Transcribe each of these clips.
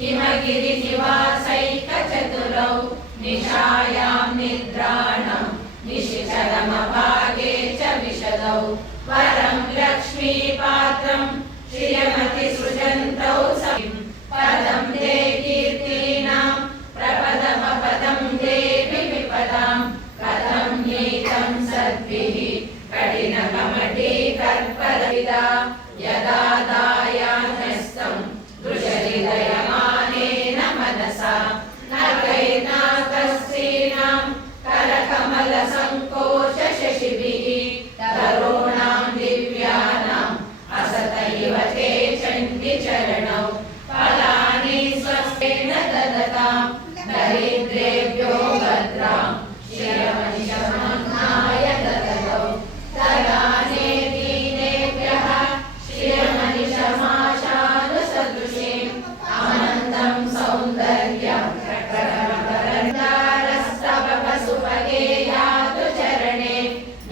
हिमगिरिनिवासैकचतुरौ निशायां निद्राणं निशिचरमभागे च विशदौ वरं लक्ष्मीपात्रं श्रियमतिसृजन्तौ सखिं पदं ते कीर्तीनां प्रपदमपदं देवि विपदां कथं नीतं सद्भिः कठिनकमठीकर्परहिता यदा दायान्यस्तं दृशहृदयमानेन मनसा नखैर्नाकस्त्रीणां करकमलसङ्कोचशशिभिः तरूणां दिव्यानाम् असत इव ते चण्डिचरणौ फलानि स्वस्तेन ददतां दरिद्रेभ्यो भद्रां श्रियमनिशमन्नाय ददतौ ददाने दीनेभ्यः श्रियमनिशमाशानुसदृशीम् अनन्तं सौन्दर्यं प्रकरणवरन्दारस्तव वसुभगे यातु चरणे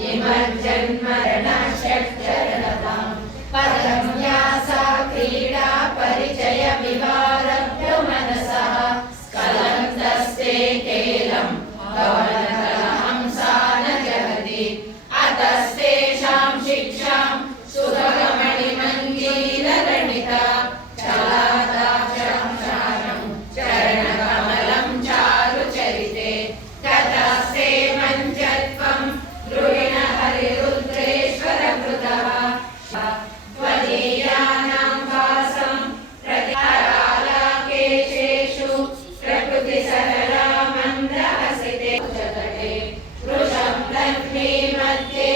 निमज्जन्मरणषट्चरणतां पदं यासा क्रीडा परिचय विवारभ्यो मनसः स्खलन्तस्ते केलं भवनकलहंसा न जगति अतस्तेषां शिक्षां सुभगमणिमञ्जीररणिता चलादाक्षं शानं चरणकमलं चारुचरिते ततस्ते मञ्चत्वं द्रुहिणहरिरुद्रेश्वरकृतः त्वदीयानां भासं प्रतिहाराकेशेषु प्रकृतिसरला मन्दहसिते जगते वृषं लक्ष्मी मध्ये